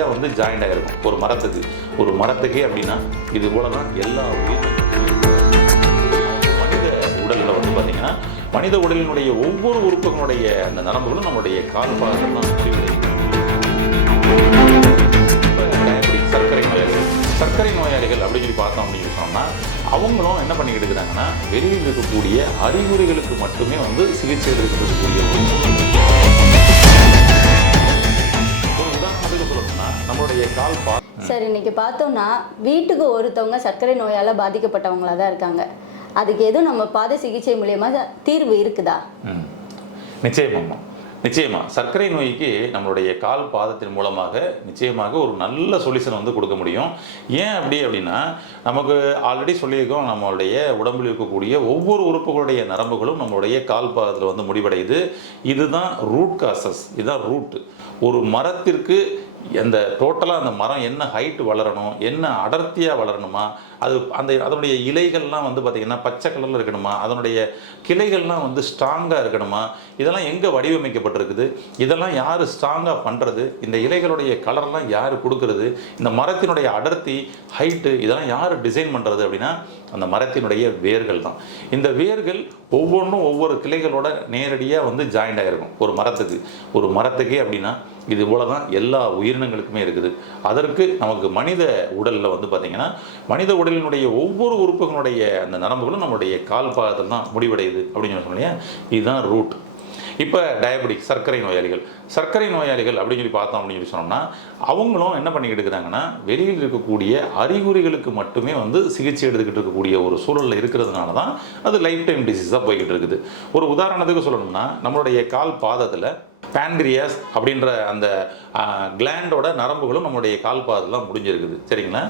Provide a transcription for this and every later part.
நேரடியாக வந்து ஜாயிண்ட் ஆகிருக்கும் ஒரு மரத்துக்கு ஒரு மரத்துக்கே அப்படின்னா இது போல தான் எல்லா மனித உடலில் வந்து பார்த்தீங்கன்னா மனித உடலினுடைய ஒவ்வொரு உறுப்புகளுடைய அந்த நரம்புகளும் நம்மளுடைய கால் பாகத்தில் தான் முடிவடையுது. சர்க்கரை நோயாளிகள் சர்க்கரை நோயாளிகள் அப்படின்னு சொல்லி பார்த்தோம் அப்படின்னு சொன்னால் அவங்களும் என்ன பண்ணிக்கிட்டு இருக்கிறாங்கன்னா வெளியில் இருக்கக்கூடிய அறிகுறிகளுக்கு மட்டுமே வந்து சிகிச்சை எடுக்கக்கூடிய நம்மளுடைய கால் சரி இன்னைக்கு பார்த்தோம்னா வீட்டுக்கு ஒருத்தவங்க சர்க்கரை நோயால் பாதிக்கப்பட்டவங்களா தான் இருக்காங்க. அதுக்கு எதுவும் நம்ம பாத சிகிச்சை மூலியமா தீர்வு இருக்குதா. நிச்சயமாம்மா. நிச்சயமா. சர்க்கரை நோய்க்கு நம்மளுடைய கால் பாதத்தின் மூலமாக நிச்சயமாக ஒரு நல்ல சொல்யூஷன் வந்து கொடுக்க முடியும். ஏன் அப்படி அப்படின்னா நமக்கு ஆல்ரெடி சொல்லியிருக்கோம் நம்மளுடைய உடம்பில் இருக்கக்கூடிய ஒவ்வொரு உறுப்புகளுடைய நரம்புகளும் நம்மளுடைய கால் பாதத்தில் வந்து முடிவடையுது. இதுதான் ரூட் காசஸ் இதுதான் ரூட் ஒரு மரத்திற்கு அந்த டோட்டலாக அந்த மரம் என்ன ஹைட் வளரணும் என்ன அடர்த்தியாக வளரணுமா அது அந்த அதனுடைய இலைகள்லாம் வந்து பார்த்திங்கன்னா பச்சை கலரில் இருக்கணுமா அதனுடைய கிளைகள்லாம் வந்து ஸ்ட்ராங்காக இருக்கணுமா இதெல்லாம் எங்கே வடிவமைக்கப்பட்டிருக்குது இதெல்லாம் யார் ஸ்ட்ராங்காக பண்ணுறது இந்த இலைகளுடைய கலர்லாம் யார் கொடுக்கறது இந்த மரத்தினுடைய அடர்த்தி ஹைட்டு இதெல்லாம் யார் டிசைன் பண்ணுறது அப்படின்னா அந்த மரத்தினுடைய வேர்கள் தான். இந்த வேர்கள் ஒவ்வொன்றும் ஒவ்வொரு கிளைகளோட நேரடியாக வந்து ஜாயிண்ட் ஆகிருக்கும். ஒரு மரத்துக்கு. ஒரு மரத்துக்கே அப்படின்னா இது போல தான் எல்லா உயிரினங்களுக்குமே இருக்குது. அதற்கு நமக்கு மனித உடலில் வந்து பார்த்திங்கன்னா மனித உடலினுடைய ஒவ்வொரு உறுப்புகளுடைய அந்த நரம்புகளும் நம்மளுடைய கால் பாகத்தில் தான் முடிவடையுது அப்படின்னு சொன்னோம் இதுதான் ரூட் இப்போ டயபெட்டிக் சர்க்கரை நோயாளிகள். சர்க்கரை நோயாளிகள் அப்படின்னு சொல்லி பார்த்தோம் அப்படின்னு சொல்லி சொன்னோம்னா அவங்களும் என்ன பண்ணிக்கிட்டு இருக்கிறாங்கன்னா வெளியில் இருக்கக்கூடிய அறிகுறிகளுக்கு மட்டுமே வந்து சிகிச்சை எடுத்துக்கிட்டு இருக்கக்கூடிய ஒரு சூழலில் இருக்கிறதுனால தான் அது லைஃப் டைம் டிசீஸாக போய்கிட்டு இருக்குது. ஒரு உதாரணத்துக்கு சொல்லணும்னா நம்மளுடைய கால் பாதத்தில் பேன்கிரியாஸ் அப்படின்ற அந்த கிளாண்டோட நரம்புகளும் நம்மளுடைய கால்பாதெல்லாம் முடிஞ்சிருக்குது. சரிங்களா?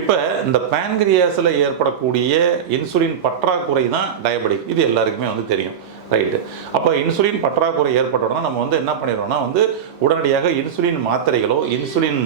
இப்போ இந்த பேன்கிரியாஸில் ஏற்படக்கூடிய இன்சுலின் பற்றாக்குறை தான் டயபெட்டிக் இது எல்லாருக்குமே வந்து தெரியும். ரைட்டு அப்போ இன்சுலின் பற்றாக்குறை ஏற்பட்டோம்னா நம்ம வந்து என்ன பண்ணிடுறோம்னா வந்து உடனடியாக இன்சுலின் மாத்திரைகளோ இன்சுலின்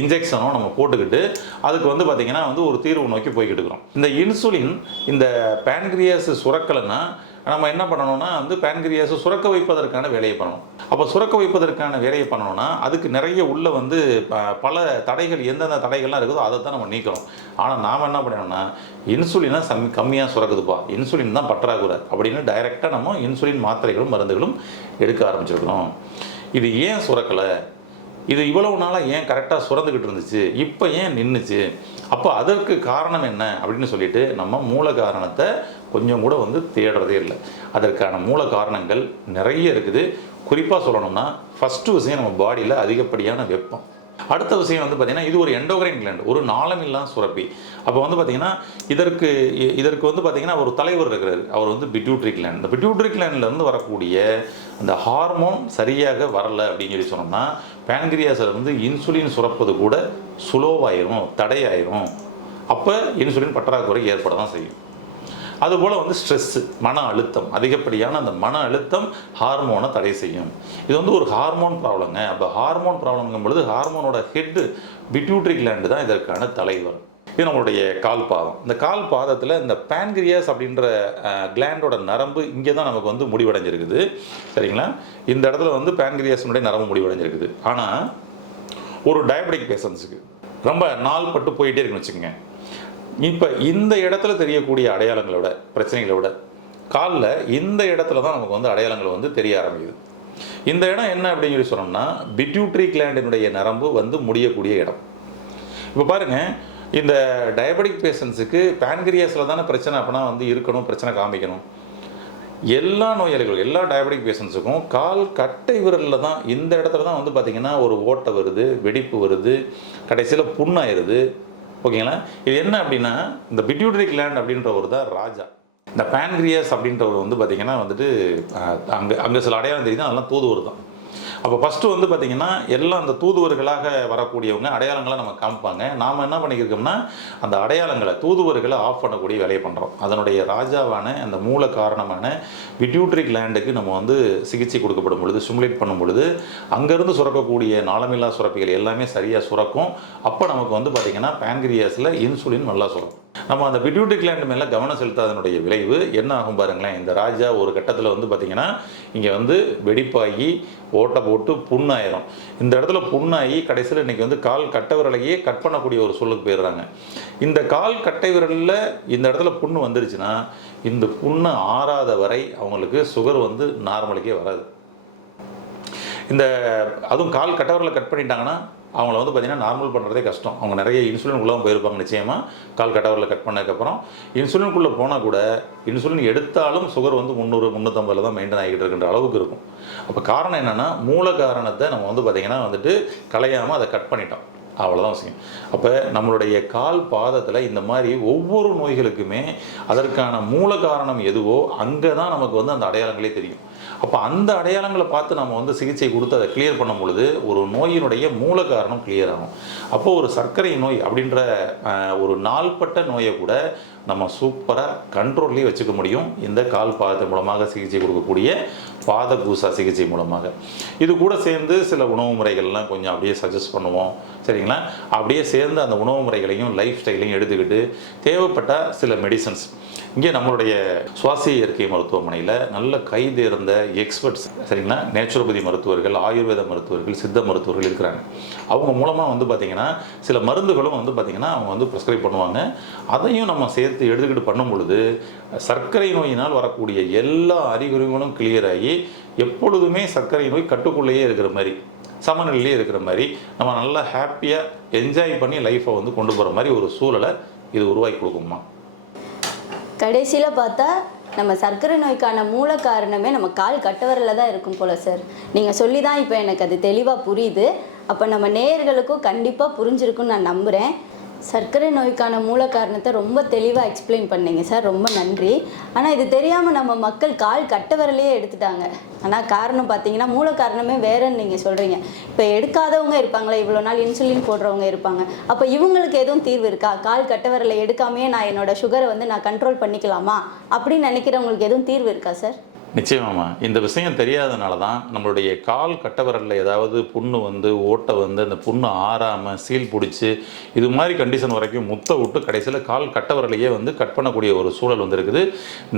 இன்ஜெக்ஷனோ நம்ம போட்டுக்கிட்டு அதுக்கு வந்து பார்த்திங்கன்னா வந்து ஒரு தீர்வு நோக்கி போய்கிட்டு இருக்கிறோம். இந்த இன்சுலின் இந்த பேன்கிரியாஸ் சுரக்கலைன்னா நம்ம என்ன பண்ணணும்னா வந்து பேன்கிரியாஸை சுரக்க வைப்பதற்கான வேலையை பண்ணணும். அப்போ சுரக்க வைப்பதற்கான வேலையை பண்ணணும்னா அதுக்கு நிறைய உள்ளே வந்து ப- பல தடைகள் எந்தெந்த தடைகள்லாம் இருக்குதோ அதை தான் நம்ம நீக்கணும். ஆனால் நாம் என்ன பண்ணணும்னா இன்சுலினை சம் கம்மியாக சுரக்குதுப்பா. இன்சுலின் தான் பற்றாக்குறை அப்படின்னு டைரெக்டாக நம்ம இன்சுலின் மாத்திரைகளும் மருந்துகளும் எடுக்க ஆரம்பிச்சிருக்கிறோம். இது ஏன் சுரக்கலை? இது இவ்வளவு நாளாக ஏன் கரெக்டாக சுரந்துக்கிட்டு இருந்துச்சு? இப்போ ஏன் நின்றுச்சு அப்போ அதற்கு காரணம் என்ன அப்படின்னு சொல்லிட்டு நம்ம மூல காரணத்தை கொஞ்சம் கூட வந்து தேடுறதே இல்லை. அதற்கான மூல காரணங்கள் நிறைய இருக்குது. குறிப்பாக சொல்லணும்னா ஃபஸ்ட்டு விஷயம் நம்ம பாடியில் அதிகப்படியான வெப்பம். அடுத்த விஷயம் வந்து பார்த்திங்கன்னா இது ஒரு எண்டோகிரைன் கிளாண்ட் ஒரு நாளமில்லா சுரப்பி. அப்போ வந்து பார்த்திங்கன்னா இதற்கு இதற்கு வந்து பார்த்திங்கன்னா ஒரு தலைவர் இருக்கிறார். அவர் வந்து பிட்யூட்ரி கிளாண்ட் இந்த பிட்யூட்ரி கிளாண்ட்லேருந்து வரக்கூடிய அந்த ஹார்மோன் சரியாக வரலை அப்படின்னு சொல்லி சொன்னோம்னா பேன்கிரியாஸில் வந்து இன்சுலின் சுரப்பது கூட சுலோவாயிரும் தடையாயிரும். அப்போ இன்சுலின் பற்றாக்குறை ஏற்பட தான் செய்யும். அதுபோல் வந்து ஸ்ட்ரெஸ்ஸு மன அழுத்தம் அதிகப்படியான அந்த மன அழுத்தம் ஹார்மோனை தடை செய்யும். இது வந்து ஒரு ஹார்மோன் ப்ராப்ளங்க அப்போ ஹார்மோன் ப்ராப்ளம்ங்கும் பொழுது ஹார்மோனோட ஹெட்டு பிட்யூட்ரி கிளாண்டு தான் இதற்கான தலைவர். இது நம்மளுடைய கால் பாதம். இந்த கால் பாதத்தில் இந்த பேன்கிரியாஸ் அப்படின்ற கிளாண்டோட நரம்பு இங்கே தான் நமக்கு வந்து முடிவடைஞ்சிருக்குது. சரிங்களா? இந்த இடத்துல வந்து பேன்கிரியாஸினுடைய நரம்பு முடிவடைஞ்சிருக்குது. ஆனால் ஒரு டயபெட்டிக் பேஷண்ட்ஸுக்கு ரொம்ப நாள் பட்டு போயிட்டே இருக்குன்னு வச்சுக்கோங்க. இப்போ இந்த இடத்துல தெரியக்கூடிய அடையாளங்களை விட பிரச்சனைகளை விட காலில் இந்த இடத்துல தான் நமக்கு வந்து அடையாளங்கள் வந்து தெரிய ஆரம்பிக்குது. இந்த இடம் என்ன அப்படின்னு சொல்லி சொன்னோம்னா பிட்யூட்ரி கிளாண்டினுடைய நரம்பு வந்து முடியக்கூடிய இடம். இப்போ பாருங்க இந்த டயபெட்டிக் பேஷண்ட்ஸுக்கு பேன்கிரியாஸில் தானே பிரச்சனை அப்படின்னா வந்து இருக்கணும் பிரச்சனை காமிக்கணும். எல்லா நோயாளிகளும் எல்லா டயபெட்டிக் பேஷண்ட்ஸுக்கும் கால் கட்டை விரலில் தான் இந்த இடத்துல தான் வந்து பார்த்திங்கன்னா ஒரு ஓட்டை வருது வெடிப்பு வருது கடைசியில் புண்ணாயிருது. ஓகேங்களா? இது என்ன அப்படின்னா இந்த பிட்யூட்டரி கிளாண்ட் அப்படின்றவர் தான் ராஜா. இந்த பேன்கிரியாஸ் அப்படின்றவர் வந்து பார்த்திங்கன்னா வந்துட்டு அங்கே அங்கே சில அடையாளம் தெரியுது? அதெல்லாம் தூதுவர் தான். அப்போ ஃபஸ்ட்டு வந்து பார்த்திங்கன்னா எல்லாம் அந்த தூதுவர்களாக வரக்கூடியவங்க அடையாளங்களை நம்ம காமிப்பாங்க. நாம் என்ன பண்ணியிருக்கோம்னா அந்த அடையாளங்களை தூதுவர்களை ஆஃப் பண்ணக்கூடிய வேலையை பண்ணுறோம் அதனுடைய ராஜாவான அந்த மூல காரணமான விட்யூட்ரி கிளாண்டுக்கு நம்ம வந்து சிகிச்சை கொடுக்கப்படும் பொழுது சிமுலேட் பண்ணும் பொழுது அங்கேருந்து சுரக்கக்கூடிய நாளமில்லா சுரப்பிகள் எல்லாமே சரியாக சுரக்கும். அப்போ நமக்கு வந்து பார்த்திங்கன்னா பேன்கிரியாஸில் இன்சுலின் நல்லா சுரக்கும். நம்ம அந்த பிட்யூட்டி கிளாண்ட் மேலே கவனம் செலுத்தாதனுடைய விளைவு என்ன ஆகும் பாருங்களேன். இந்த ராஜா ஒரு கட்டத்தில் வந்து பார்த்தீங்கன்னா இங்கே வந்து வெடிப்பாகி ஓட்டை போட்டு புண்ணாயிரும். இந்த இடத்துல புண்ணாகி கடைசியில் இன்னைக்கு வந்து கால் கட்டை விரலையே கட் பண்ணக்கூடிய ஒரு சொல்லுக்கு போயிடுறாங்க. இந்த கால் கட்டை விரலில் இந்த இடத்துல புண்ணு வந்துருச்சுன்னா இந்த புண்ணு ஆறாத வரை அவங்களுக்கு சுகர் வந்து நார்மலுக்கே வராது. இந்த அதுவும் கால் கட்டவரில் கட் பண்ணிட்டாங்கன்னா அவங்கள வந்து பார்த்திங்கன்னா நார்மல் பண்ணுறதே கஷ்டம். அவங்க நிறைய இன்சுலின் உள்ளே போயிருப்பாங்க நிச்சயமாக கால் கட்டவரில் கட் பண்ணதுக்கப்புறம். இன்சுலினுக்குள்ளே போனால் கூட இன்சுலின் எடுத்தாலும் சுகர் வந்து முந்நூறு முந்நூற்றம்பதில் தான் மெயின்டைன் ஆகிட்டு இருக்கின்ற அளவுக்கு இருக்கும். அப்போ காரணம் என்னென்னா மூல காரணத்தை நம்ம வந்து பார்த்திங்கன்னா வந்துட்டு கலையாமல் அதை கட் பண்ணிட்டோம். அவ்வளோதான் விஷயம். அப்போ நம்மளுடைய கால் பாதத்தில் இந்த மாதிரி ஒவ்வொரு நோய்களுக்குமே அதற்கான மூல காரணம் எதுவோ அங்கே தான் நமக்கு வந்து அந்த அடையாளங்களே தெரியும். அப்போ அந்த அடையாளங்களை பார்த்து நம்ம வந்து சிகிச்சை கொடுத்து அதை கிளியர் பண்ணும் பொழுது ஒரு நோயினுடைய மூல காரணம் கிளியர் ஆகும். அப்போது ஒரு சர்க்கரை நோய் அப்படின்ற ஒரு நாள்பட்ட நோயை கூட நம்ம சூப்பராக கண்ட்ரோல்லையும் வச்சுக்க முடியும். இந்த கால் பாதத்தை மூலமாக சிகிச்சை கொடுக்கக்கூடிய பாத பூசா சிகிச்சை மூலமாக. இது கூட சேர்ந்து சில உணவு முறைகள்லாம் கொஞ்சம் அப்படியே சஜஸ்ட் பண்ணுவோம். சரிங்களா? அப்படியே சேர்ந்து அந்த உணவு முறைகளையும் லைஃப் ஸ்டைலையும் எடுத்துக்கிட்டு தேவைப்பட்ட சில மெடிசன்ஸ் இங்கே நம்மளுடைய சுவாசிய இயற்கை மருத்துவமனையில் நல்ல கை தேர்ந்த எக்ஸ்பர்ட்ஸ் சரிங்களா? நேச்சுரோபதி மருத்துவர்கள் ஆயுர்வேத மருத்துவர்கள் சித்த மருத்துவர்கள் இருக்கிறாங்க. அவங்க மூலமாக வந்து பார்த்திங்கன்னா சில மருந்துகளும் வந்து பார்த்திங்கன்னா அவங்க வந்து ப்ரிஸ்கிரைப் பண்ணுவாங்க. அதையும் நம்ம சேர்த்து எடுத்துக்கிட்டு பண்ணும் பொழுது சர்க்கரை நோயினால் வரக்கூடிய எல்லா அறிகுறிகளும் கிளியர் ஆகி எப்பொழுதுமே சர்க்கரை நோய் கட்டுக்குள்ளேயே இருக்கிற மாதிரி சமநிலையிலே இருக்கிற மாதிரி நம்ம நல்லா ஹாப்பியாக என்ஜாய் பண்ணி லைஃப்பை வந்து கொண்டு போகிற மாதிரி ஒரு சூழலை இது உருவாக்கி கொடுக்குமா கடைசியில் பார்த்தா நம்ம சர்க்கரை நோய்க்கான மூல காரணமே நம்ம கால் கட்டவரில் தான் இருக்கும் போல சார் நீங்கள் சொல்லி தான் இப்போ எனக்கு அது தெளிவாக புரியுது. அப்போ நம்ம நேயர்களுக்கும் கண்டிப்பாக புரிஞ்சிருக்குன்னு நான் நம்புகிறேன் சர்க்கரை நோய்க்கான மூல காரணத்தை ரொம்ப தெளிவாக எக்ஸ்பிளைன் பண்ணீங்க சார். ரொம்ப நன்றி. ஆனால் இது தெரியாமல் நம்ம மக்கள் கால் கட்ட வரலையே எடுத்துட்டாங்க. ஆனால் காரணம் பார்த்தீங்கன்னா மூல காரணமே வேறன்னு நீங்கள் சொல்கிறீங்க இப்போ எடுக்காதவங்க இருப்பாங்களே இவ்வளோ நாள் இன்சுலின் போடுறவங்க இருப்பாங்க. அப்போ இவங்களுக்கு எதுவும் தீர்வு இருக்கா? கால் கட்ட வரலை எடுக்காமையே நான் என்னோட சுகரை வந்து நான் கண்ட்ரோல் பண்ணிக்கலாமா? அப்படின்னு நினைக்கிறவங்களுக்கு எதுவும் தீர்வு இருக்கா சார்? நிச்சயமாம்மா. இந்த விஷயம் தெரியாதனால தான் நம்மளுடைய கால் கட்டவரலில் ஏதாவது புண்ணு வந்து ஓட்டை வந்து அந்த புண்ணு ஆறாமல் சீல் பிடிச்சி இது மாதிரி கண்டிஷன் வரைக்கும் முத்த விட்டு கடைசியில் கால் கட்டவரலையே வந்து கட் பண்ணக்கூடிய ஒரு சூழல் வந்து இருக்குது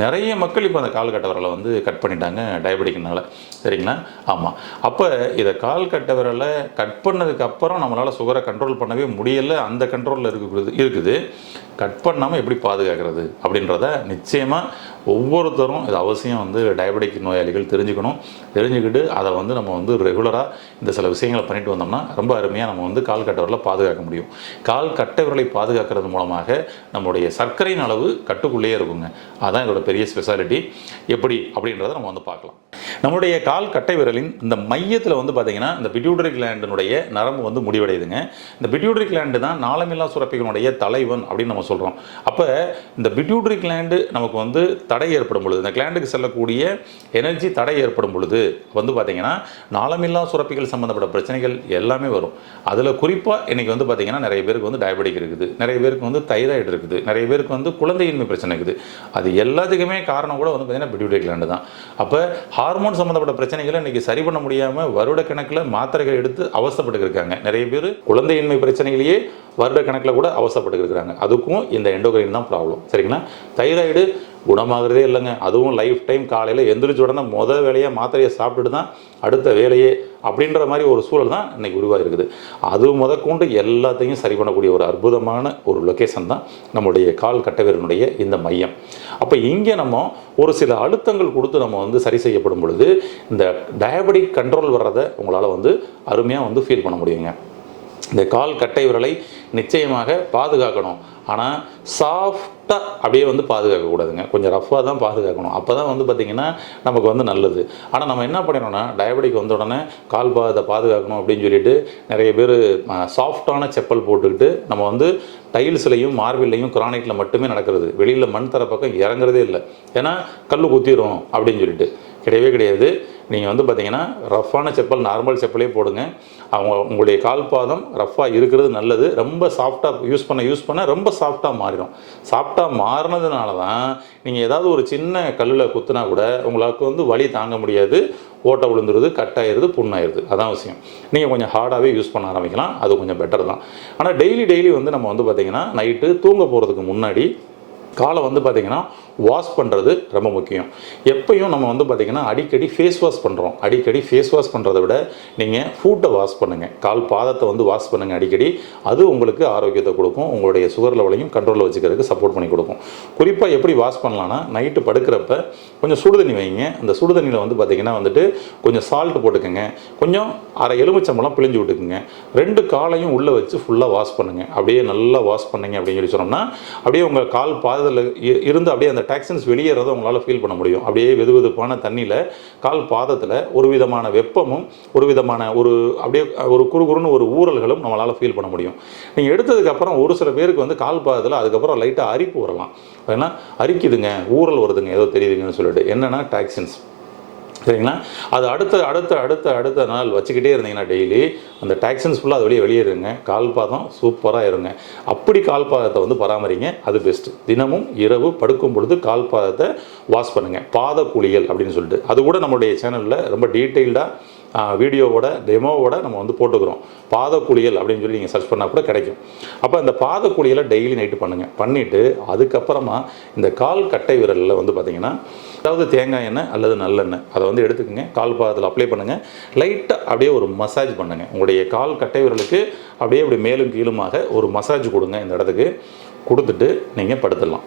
நிறைய மக்கள் இப்போ அந்த கால் கட்டவரலை வந்து கட் பண்ணிட்டாங்க டயபெட்டிக்னால சரிங்களா? ஆமாம் அப்போ இதை கால் கட்டவரலை கட் பண்ணதுக்கு அப்புறம் நம்மளால் சுகரை கண்ட்ரோல் பண்ணவே முடியலை. அந்த கண்ட்ரோலில் இருக்குது இருக்குது. கட் பண்ணாமல் எப்படி பாதுகாக்கிறது அப்படின்றத நிச்சயமாக ஒவ்வொருத்தரும் இது அவசியம் வந்து டயபெட்டிக் நோயாளிகள் தெரிஞ்சுக்கணும். தெரிஞ்சுக்கிட்டு அதை வந்து நம்ம வந்து ரெகுலராக இந்த சில விஷயங்களை பண்ணிட்டு வந்தோம்னா ரொம்ப அருமையாக நம்ம வந்து கால் கட்டவரில் பாதுகாக்க முடியும். கால் கட்டவர்களை பாதுகாக்கிறது மூலமாக நம்மளுடைய சர்க்கரையின் அளவு கட்டுக்குள்ளேயே இருக்குங்க. அதுதான் இதோட பெரிய ஸ்பெஷாலிட்டி எப்படி? அப்படின்றத நம்ம வந்து பார்க்கலாம். நம்மளுடைய கால் கட்டை விரலின் இந்த மையத்தில் வந்து பார்த்தீங்கன்னா இந்த பிட்யூட்டரி கிளாண்டினுடைய நரம்பு வந்து முடிவடையுதுங்க. இந்த பிட்யூட்டரி கிளாண்டு தான் நாளமில்லா சுரப்பிகளுடைய தலைவன் அப்படின்னு நம்ம சொல்கிறோம் அப்போ இந்த பிட்யூட்டரி கிளாண்டு நமக்கு வந்து தடை ஏற்படும் பொழுது இந்த கிளாண்டுக்கு செல்லக்கூடிய எனர்ஜி தடை ஏற்படும் பொழுது வந்து பார்த்தீங்கன்னா நாளமில்லா சுரப்பிகள் சம்மந்தப்பட்ட பிரச்சனைகள் எல்லாமே வரும். அதில் குறிப்பாக இன்றைக்கி வந்து பார்த்தீங்கன்னா நிறைய பேருக்கு வந்து டயபெட்டிக் இருக்குது. நிறைய பேருக்கு வந்து தைராய்டு இருக்குது. நிறைய பேருக்கு வந்து குழந்தையின்மை பிரச்சனை இருக்குது. அது எல்லாத்துக்குமே காரணம் கூட வந்து பார்த்தீங்கன்னா பிட்யூட்டரி கிளாண்டு தான். அப்போ ஹார்மோன் சம்மந்தப்பட்ட பிரச்சனைகளை இன்னைக்கு சரி பண்ண முடியாமல் வருட கணக்கில் மாத்திரைகள் எடுத்து அவஸ்தைப்பட்டு இருக்காங்க நிறைய பேர் குழந்தையின்மை பிரச்சனைகளையே வருட கணக்கில் கூட அவசரப்பட்டு இருக்கிறாங்க அதுக்கும் இந்த எண்டோகிரைன் தான் ப்ராப்ளம் சரிங்களா? தைராய்டு குணமாகிறதே இல்லைங்க. அதுவும் லைஃப் டைம் காலையில் எந்திரிச்ச உடனே மொதல் வேலையாக மாத்திரையை சாப்பிட்டுட்டு தான் அடுத்த வேலையே அப்படின்ற மாதிரி ஒரு சூழல் தான் இன்றைக்கி உருவாக இருக்குது அது முதற்கொண்டு எல்லாத்தையும் சரி பண்ணக்கூடிய ஒரு அற்புதமான ஒரு லொக்கேஷன் தான் நம்மளுடைய கால் கட்டவீரனுடைய இந்த மையம். அப்போ இங்கே நம்ம ஒரு சில அழுத்தங்கள் கொடுத்து நம்ம வந்து சரி செய்யப்படும் பொழுது இந்த டயபெட்டிக் கண்ட்ரோல் வர்றதை உங்களால் வந்து அருமையாக வந்து ஃபீல் பண்ண முடியுங்க. இந்த கால் கட்டை விரலை நிச்சயமாக பாதுகாக்கணும். ஆனால் சாஃப்டாக அப்படியே வந்து பாதுகாக்கக்கூடாதுங்க. கொஞ்சம் ரஃப்பாக தான் பாதுகாக்கணும். அப்போ தான் வந்து பார்த்திங்கன்னா நமக்கு வந்து நல்லது. ஆனால் நம்ம என்ன பண்ணிடணும்னா டயபெட்டிக் வந்த உடனே கால் பாதத்தை பாதுகாக்கணும் அப்படின்னு சொல்லிட்டு நிறைய பேர் சாஃப்டான செப்பல் போட்டுக்கிட்டு நம்ம வந்து டைல்ஸ்லையும் மார்பிள்லையும் கிரானைட்டில் மட்டுமே நடக்கிறது. வெளியில் மண் தர பக்கம் இறங்குறதே இல்லை. ஏன்னா கல் குத்திரும் அப்படின்னு சொல்லிட்டு. கிடையவே கிடையாது. நீங்கள் வந்து பார்த்தீங்கன்னா ரஃப்பான செப்பல் நார்மல் செப்பலே போடுங்க. அவங்க உங்களுடைய கால் பாதம் ரஃப்பாக இருக்கிறது நல்லது. ரொம்ப சாஃப்டாக யூஸ் பண்ண யூஸ் பண்ண ரொம்ப சாஃப்டாக மாறிடும். சாஃப்டாக மாறினதுனால தான் நீங்கள் ஏதாவது ஒரு சின்ன கல்லில் குத்துனா கூட உங்களுக்கு வந்து வலி தாங்க முடியாது. ஓட்டை விழுந்துருது கட்டாயிருது புண்ணாயிருது. அதான் விஷயம். நீங்கள் கொஞ்சம் ஹார்டாகவே யூஸ் பண்ண ஆரம்பிக்கலாம். அது கொஞ்சம் பெட்டர் தான். ஆனால் டெய்லி டெய்லி வந்து நம்ம வந்து பார்த்திங்கன்னா நைட்டு தூங்க போகிறதுக்கு முன்னாடி காலை வந்து பார்த்திங்கன்னா வாஷ் பண்ணுறது ரொம்ப முக்கியம். எப்பயும் நம்ம வந்து பார்த்திங்கன்னா அடிக்கடி ஃபேஸ் வாஷ் பண்ணுறோம் அடிக்கடி ஃபேஸ் வாஷ் பண்ணுறத விட நீங்கள் ஃபூட்டை வாஷ் பண்ணுங்கள் கால் பாதத்தை வந்து வாஷ் பண்ணுங்கள் அடிக்கடி. அது உங்களுக்கு ஆரோக்கியத்தை கொடுக்கும். உங்களுடைய சுகர் லெவலையும் கண்ட்ரோலில் வச்சுக்கிறதுக்கு சப்போர்ட் பண்ணி கொடுக்கும். குறிப்பாக எப்படி வாஷ் பண்ணலான்னா நைட்டு படுக்கிறப்ப கொஞ்சம் சுடுதண்ணி வைங்க. அந்த சுடுதண்ணியில் வந்து பார்த்திங்கன்னா வந்துட்டு கொஞ்சம் சால்ட் போட்டுக்கோங்க. கொஞ்சம் அரை எலுமிச்சம்பழம் பிழிஞ்சு விட்டுக்குங்க. ரெண்டு காலையும் உள்ளே வச்சு ஃபுல்லாக வாஷ் பண்ணுங்கள் அப்படியே நல்லா வாஷ் பண்ணுங்க அப்படின்னு சொல்லி சொன்னோம்னா அப்படியே உங்கள் கால் பாதத்தில் இருந்து அப்படியே அந்த டாக்ஸின்ஸ் வெளியேறதை உங்களால் ஃபீல் பண்ண முடியும். அப்படியே வெது வெதுப்பான தண்ணியில் கால் பாதத்தில் ஒரு விதமான வெப்பமும் ஒரு விதமான ஒரு அப்படியே ஒரு குறுகுறுன்னு ஒரு ஊறல்களும் நம்மளால் ஃபீல் பண்ண முடியும். நீங்கள் எடுத்ததுக்கப்புறம் ஒரு சில பேருக்கு வந்து கால் பாதத்தில் அதுக்கப்புறம் லைட்டாக அரிப்பு வரலாம். ஏன்னா அரிக்குதுங்க ஊறல் வருதுங்க ஏதோ தெரியுதுங்கன்னு சொல்லிட்டு. என்னென்னா டாக்ஸின்ஸ். சரிங்களா? அது அடுத்த அடுத்த அடுத்த அடுத்த நாள் வச்சுக்கிட்டே இருந்தீங்கன்னா டெய்லி அந்த டாக்ஸின்ஸ் ஃபுல்லாக அது வெளியே வெளியேறுங்க. கால் பாதம் சூப்பராக இருங்க. அப்படி கால் பாதத்தை வந்து பராமரிங்க. அது பெஸ்ட்டு தினமும் இரவு படுக்கும் பொழுது கால் பாதத்தை வாஷ் பண்ணுங்கள் பாத குளியல் அப்படின்னு சொல்லிட்டு. அது கூட நம்மளுடைய சேனலில் ரொம்ப டீட்டெயில்டாக வீடியோவோட டெமோவோட நம்ம வந்து போட்டுக்கிறோம். பாத குளியல் அப்படின்னு சொல்லி நீங்கள் சர்ச் பண்ணால் கூட கிடைக்கும். அப்போ இந்த பாத குளியலை டெய்லி நைட்டு பண்ணுங்கள் பண்ணிவிட்டு அதுக்கப்புறமா இந்த கால் கட்டை விரலில் வந்து பார்த்தீங்கன்னா அதாவது தேங்காய் எண்ணெய் அல்லது நல்லெண்ணெய் அதை வந்து எடுத்துக்கோங்க. கால் பாதத்தில் அப்ளை பண்ணுங்கள் லைட்டாக அப்படியே ஒரு மசாஜ் பண்ணுங்கள் உங்களுடைய கால் கட்டை விரலுக்கு அப்படியே அப்படி மேலும் கீழுமாக ஒரு மசாஜ் கொடுங்க இந்த இடத்துக்கு. கொடுத்துட்டு நீங்கள் படுத்துடலாம்.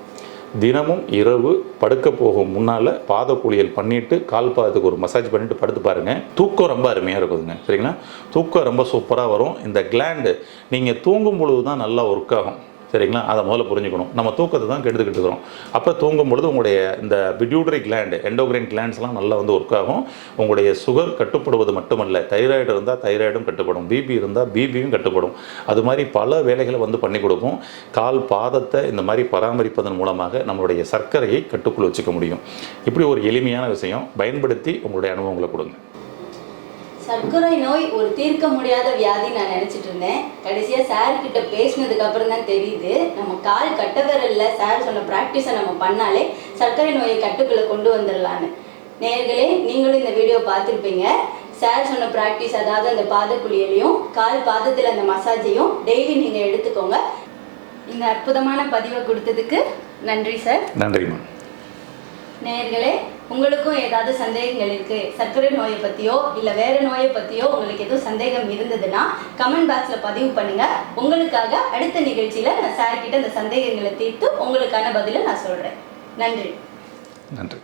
தினமும் இரவு படுக்க போகும் முன்னால் பாத குளியல் பண்ணிவிட்டு கால் பாதத்துக்கு ஒரு மசாஜ் பண்ணிவிட்டு படுத்து பாருங்கள் தூக்கம் ரொம்ப அருமையாக இருக்குதுங்க. சரிங்களா? தூக்கம் ரொம்ப சூப்பராக வரும். இந்த கிளாண்டு நீங்கள் தூங்கும் பொழுது தான் நல்லா ஒர்க் ஆகும். சரிங்களா? அதை முதல்ல புரிஞ்சுக்கணும். நம்ம தூக்கத்தை தான் கெடுத்துக்கிட்டு இருக்கிறோம். அப்போ தூங்கும் பொழுது உங்களுடைய இந்த பிட்யூட்டரி கிளாண்டு எண்டோக்ரைன் கிளாண்ட்ஸ்லாம் நல்லா வந்து ஒர்க் ஆகும். உங்களுடைய சுகர் கட்டுப்படுவது மட்டுமல்ல. தைராய்டு இருந்தால் தைராய்டும் கட்டுப்படும். பிபி இருந்தால் பிபியும் கட்டுப்படும். அது மாதிரி பல வேலைகளை வந்து பண்ணி கொடுக்கும். கால் பாதத்தை இந்த மாதிரி பராமரிப்பதன் மூலமாக நம்மளுடைய சர்க்கரையை கட்டுக்குள் வச்சுக்க முடியும். இப்படி ஒரு எளிமையான விஷயம். பயன்படுத்தி உங்களுடைய அனுபவங்களை கொடுங்க. சர்க்கரை நோய் ஒரு தீர்க்க முடியாத வியாதி நான் நினைச்சிட்டு இருந்தேன். கடைசியா சார் கிட்ட பேசினதுக்கு அப்புறம் தான் தெரியுது. நம்ம கால் கட்ட விரல்ல சார் சொன்ன பிராக்டிஸை நம்ம பண்ணாலே சர்க்கரை நோயை கட்டுக்குள்ள கொண்டு வந்துடலான்னு நேர்களே நீங்களும் இந்த வீடியோ பார்த்துருப்பீங்க. சார் சொன்ன ப்ராக்டிஸ் அதாவது அந்த பாதக்குழியலையும் கால் பாதத்தில் அந்த மசாஜையும் டெய்லி நீங்கள் எடுத்துக்கோங்க. இந்த அற்புதமான பதிவை கொடுத்ததுக்கு நன்றி சார் நன்றிம்மா. நேயர்களே உங்களுக்கும் ஏதாவது சந்தேகங்கள் இருக்குது சர்க்கரை நோயை பற்றியோ இல்லை வேறு நோயை பற்றியோ உங்களுக்கு எதுவும் சந்தேகம் இருந்ததுன்னா கமெண்ட் பாக்ஸில் பதிவு பண்ணுங்கள் உங்களுக்காக அடுத்த நிகழ்ச்சியில் நான் சார்கிட்ட அந்த சந்தேகங்களை தீர்த்து உங்களுக்கான பதிலை நான் சொல்கிறேன் நன்றி. நன்றி.